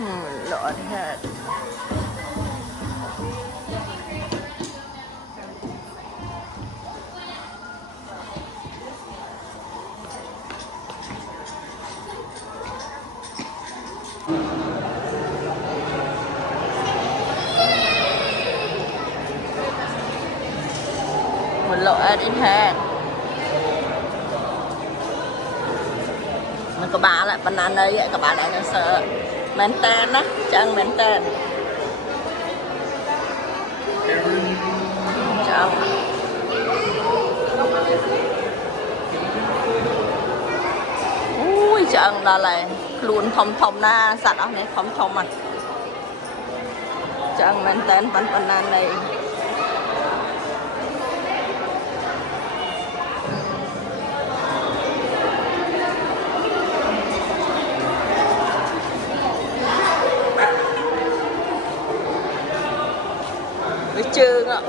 Lord had. Một lọ đến hàng mình có bà lại bên anh đây các bạn lại nó sợ men tan đó chân men tan chào ui chân đó là luôn thông thông na sạch ở này thông thông mà chân men tan bên anh này chương ạ.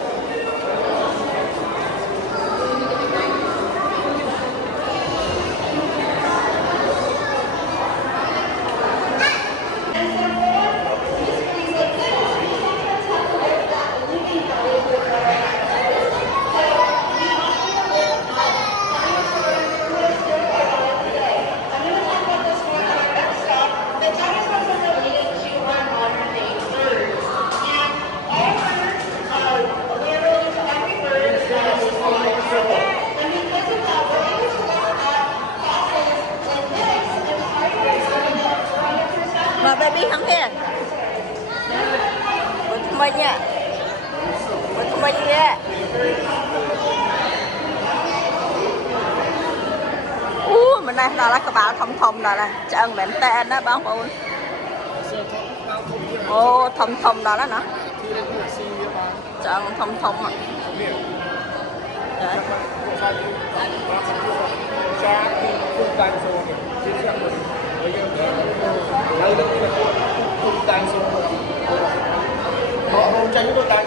Mà baby không hề một mình nha một mình nha mình đây đó là các bạn thông thông đó là chân mẹ tên đó bác ơi ô thông thông đó nó chân thông thông à đấy họ không tránh tôi đang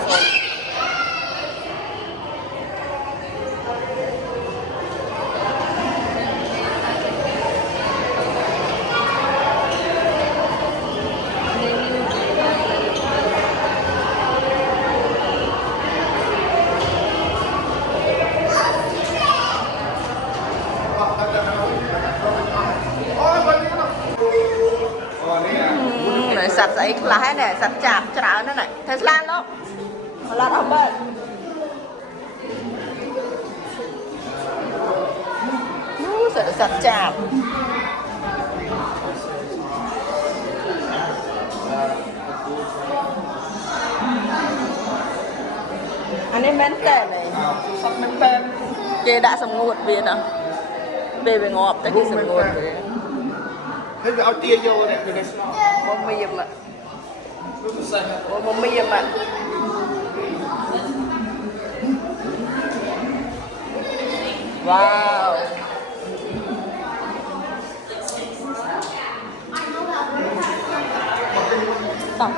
rồi sạch giấy lá hết này sạch chạp trả nó này thấy lan đó lan không ơi sạch chạp anh em men tên này kia đã sầm ngột về nào về ngọt tại kia sầm ngột thế phải ao tia vô này bông mềm ạ bông mềm ạ wow tổng